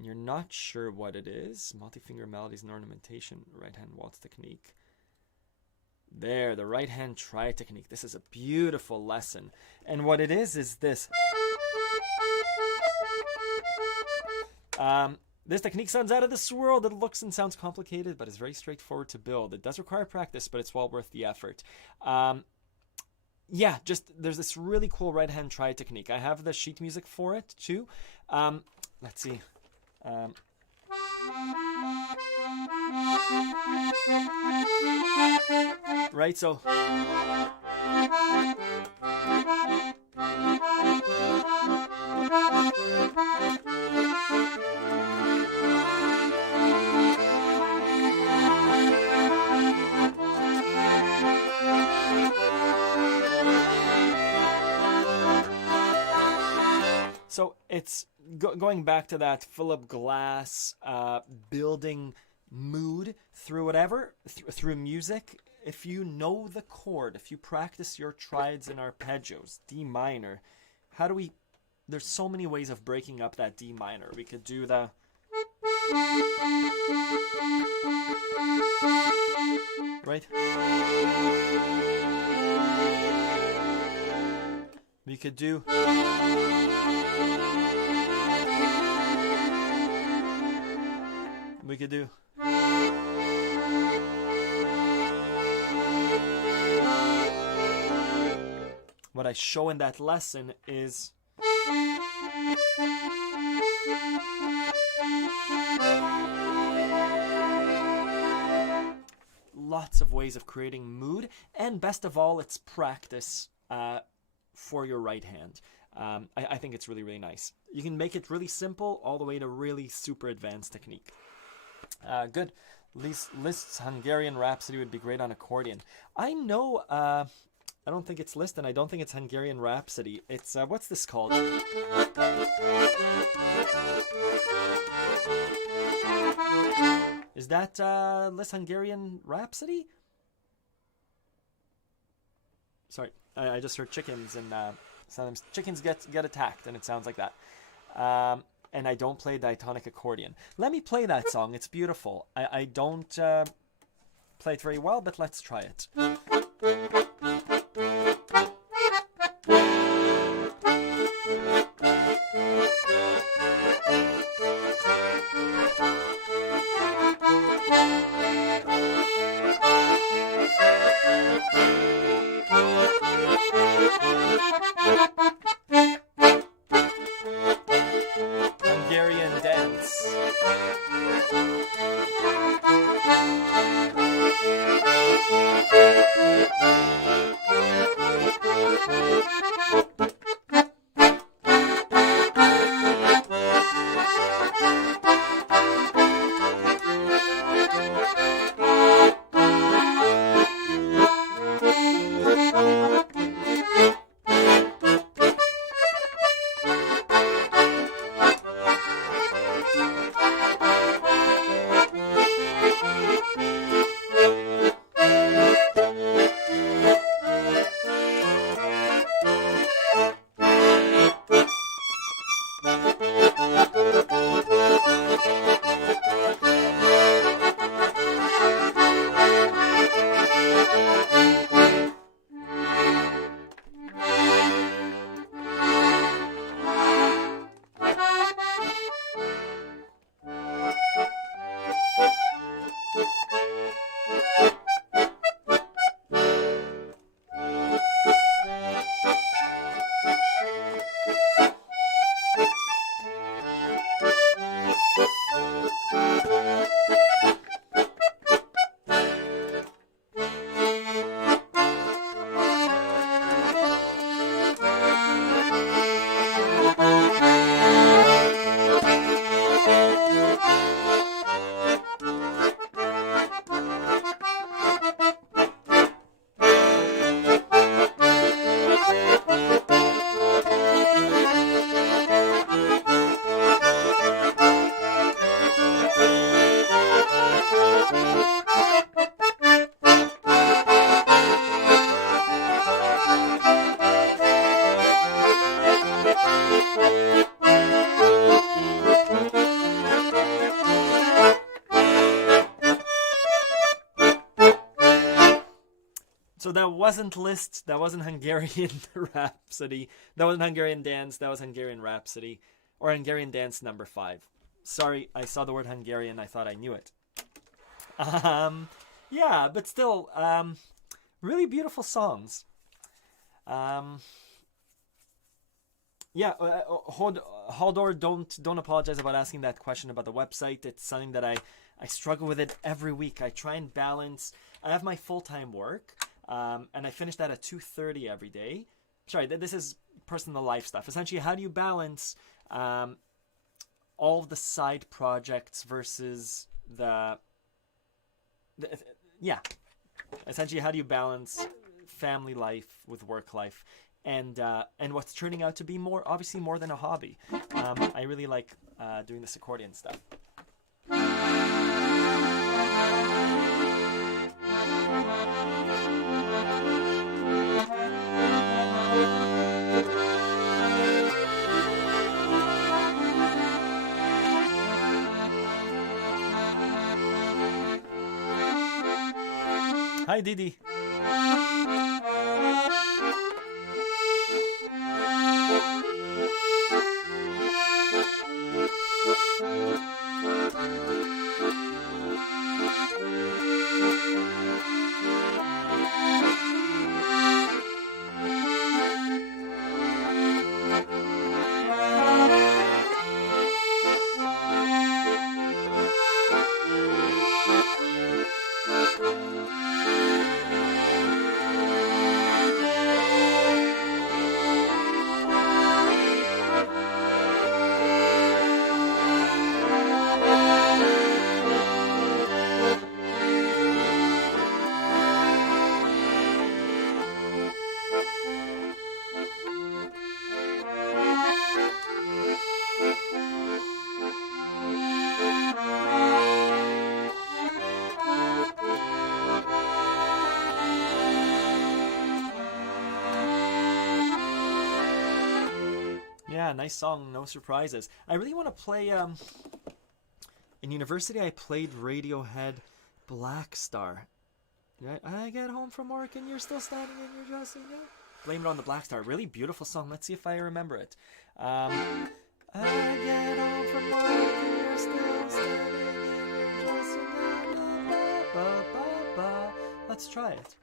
you're not sure what it is. Multi-finger melodies and ornamentation, right-hand waltz technique. There, the right-hand tri technique. This is a beautiful lesson. And what it is this. This technique sounds out of this world. It looks and sounds complicated, but it's very straightforward to build. It does require practice, but it's well worth the effort. Yeah, just there's this really cool right-hand tri technique. I have the sheet music for it too. Let's see. Right, so it's going back to that Philip Glass building mood through whatever, through music. If you know the chord, if you practice your triads and arpeggios, D minor, there's so many ways of breaking up that D minor. We could do the... Right? We could do... We could do... What I show in that lesson is... Lots of ways of creating mood, and best of all, it's practice for your right hand. I think it's really, really nice. You can make it really simple all the way to really super advanced technique. Good. Liszt's Hungarian Rhapsody would be great on accordion. I know, I don't think it's Liszt, and I don't think it's Hungarian Rhapsody. It's, what's this called? Is that Liszt Hungarian Rhapsody? Sorry, I just heard chickens, and sometimes chickens get attacked, and it sounds like that. And I don't play diatonic accordion. Let me play that song. It's beautiful. I don't play it very well, but let's try it. Hungarian dance. So that wasn't Liszt, that wasn't Hungarian Rhapsody, that wasn't Hungarian Dance, that was Hungarian Rhapsody, or Hungarian Dance number 5. Sorry, I saw the word Hungarian, I thought I knew it. Yeah, but still, really beautiful songs. Yeah, Haldor, don't apologize about asking that question about the website. It's something that I struggle with it every week. I try and balance. I have my full-time work, and I finish that at 2:30 every day. Sorry, this is personal life stuff. Essentially, how do you balance all of the side projects versus yeah. Essentially, how do you balance family life with work life? And what's turning out to be more than a hobby. I really like doing this accordion stuff. Hi, Didi. Yeah, nice song, no surprises. I really want to play, in university I played Radiohead Black Star. I get home from work and you're still standing in your dressing gown. Blame It on the Black Star. Really beautiful song. Let's see if I remember it. I get home from work and you're still standing in your dressing gown. Ba, ba, ba, ba. Let's try it.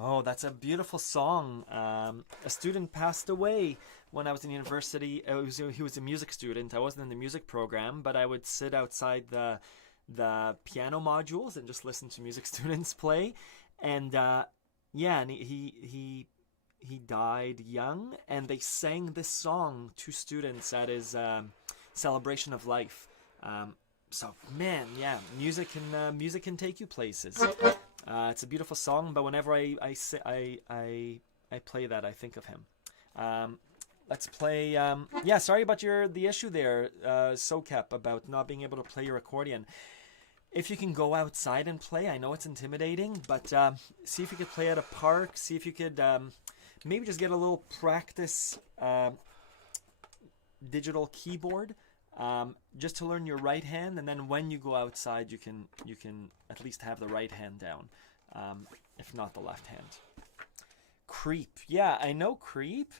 Oh, that's a beautiful song. A student passed away when I was in university. He was a music student. I wasn't in the music program, but I would sit outside the piano modules and just listen to music students play. And yeah, and he died young, and they sang this song to students at his celebration of life. So man, yeah, music can take you places. It's a beautiful song, but whenever I play that, I think of him. Let's play. Yeah, sorry about the issue there, SoCap, about not being able to play your accordion. If you can go outside and play, I know it's intimidating, but see if you could play at a park. See if you could maybe just get a little practice digital keyboard, just to learn your right hand, and then when you go outside, you can at least have the right hand down, if not the left hand. Creep, yeah, I know Creep.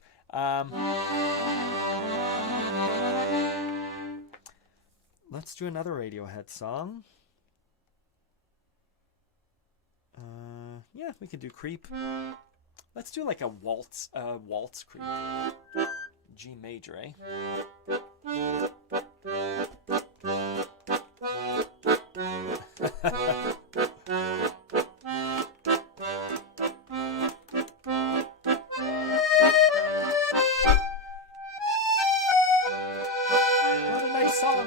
Let's do another Radiohead song. Yeah, we could do Creep. Let's do like a waltz Creep. G major, eh? What a nice song.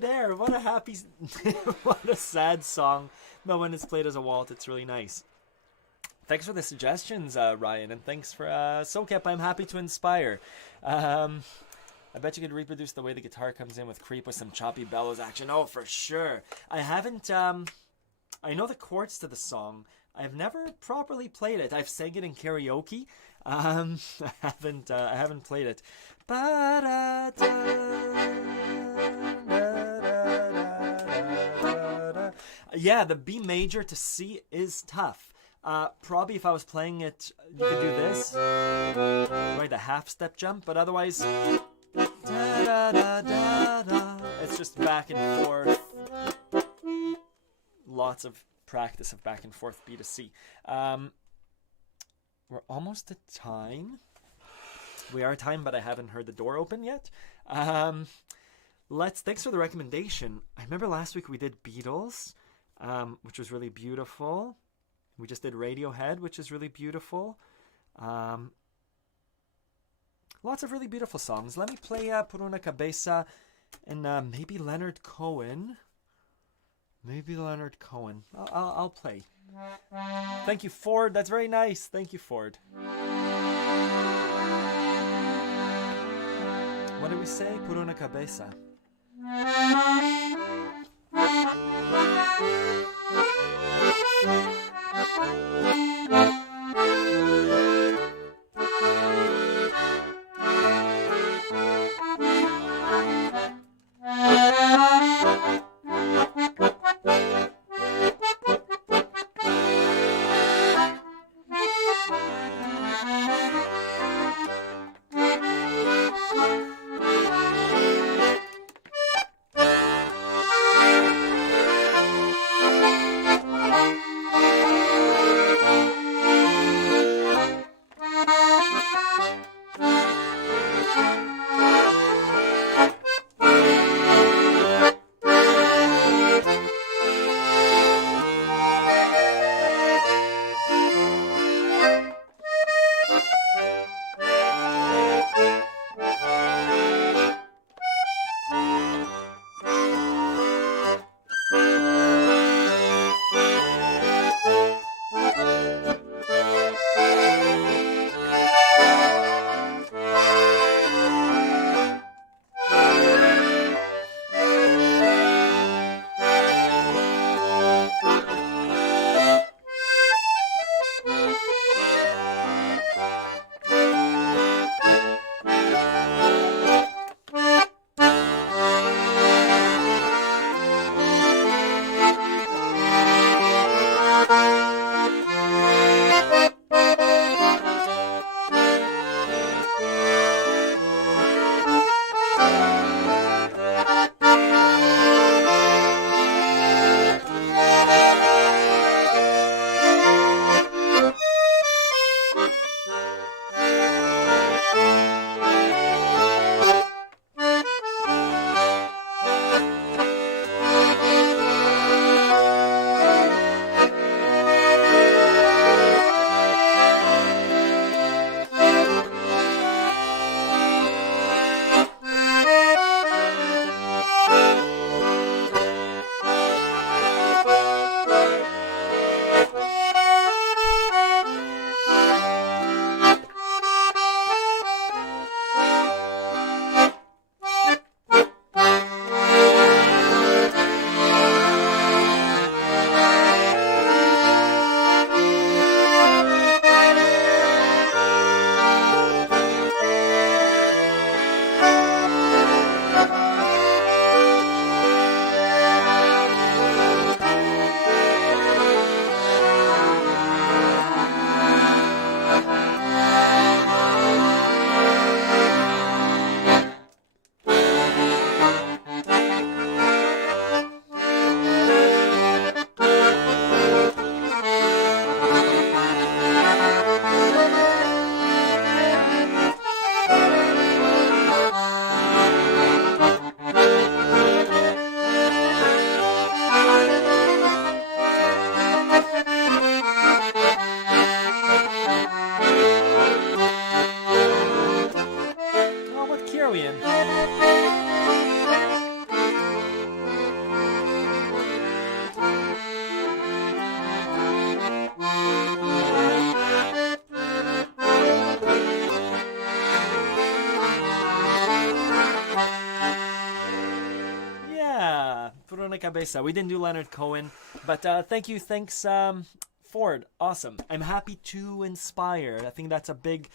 There, what a happy, what a sad song, but when it's played as a waltz, it's really nice. Thanks for the suggestions, Ryan, and thanks for SoCap. I'm happy to inspire. I bet you could reproduce the way the guitar comes in with Creep with some choppy bellows action. Oh, for sure. I haven't. I know the chords to the song. I've never properly played it. I've sang it in karaoke. I haven't played it. Yeah, the B major to C is tough. Probably if I was playing it, you could do this, right? The half step jump, but otherwise, it's just back and forth. Lots of practice of back and forth B to C. We're almost at time. We are at time, but I haven't heard the door open yet. Thanks for the recommendation. I remember last week we did Beatles, which was really beautiful. We just did Radiohead, which is really beautiful. Lots of really beautiful songs. Let me play Por una cabeza and maybe Leonard Cohen. I'll play. Thank you, Ford. That's very nice. Thank you, Ford. What did we say? Por una cabeza. Cabeza. We didn't do Leonard Cohen, but thanks, Ford. Awesome. I'm happy to inspire. I think that's a big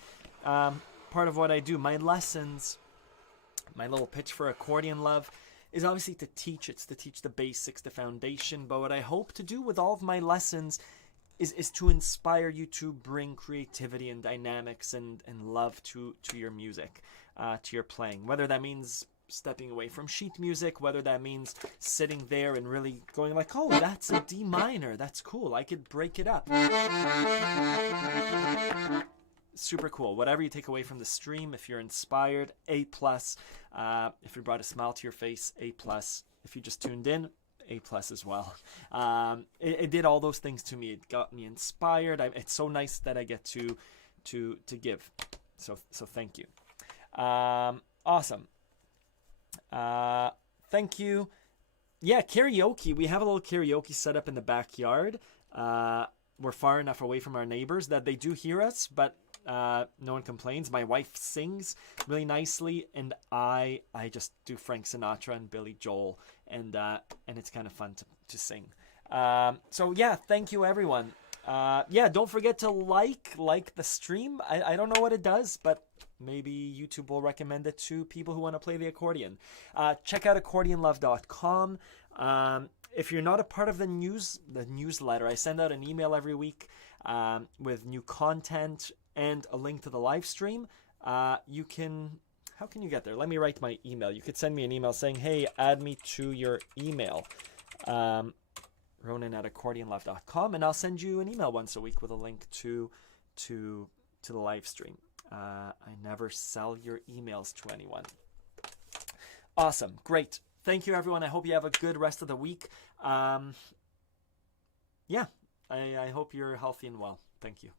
part of what I do. My lessons, my little pitch for Accordion Love is obviously to teach. It's to teach the basics, the foundation. But what I hope to do with all of my lessons is to inspire you to bring creativity and dynamics and love to your music, to your playing. Whether that means stepping away from sheet music, whether that means sitting there and really going like, oh, that's a D minor, that's cool, I could break it up. Super cool. Whatever you take away from the stream, if you're inspired, A+. If it brought a smile to your face, A+. If you just tuned in, A+ as well. It did all those things to me. It got me inspired. It's so nice that I get to give. So thank you. Awesome. Thank you. Yeah, karaoke. We have a little karaoke set up in the backyard. We're far enough away from our neighbors that they do hear us, but No one complains. My wife sings really nicely, and I just do Frank Sinatra and Billy Joel, and it's kind of fun to sing. So yeah, thank you everyone. Yeah, don't forget to like the stream. I don't know what it does, but maybe YouTube will recommend it to people who want to play the accordion. Check out accordionlove.com. If you're not a part of the newsletter, I send out an email every week with new content and a link to the live stream. How can you get there? Let me write my email. You could send me an email saying, hey, add me to your email. Ronan@accordionlove.com, and I'll send you an email once a week with a link to the live stream. I never sell your emails to anyone. Awesome. Great. Thank you, everyone. I hope you have a good rest of the week. Yeah, I hope you're healthy and well. Thank you.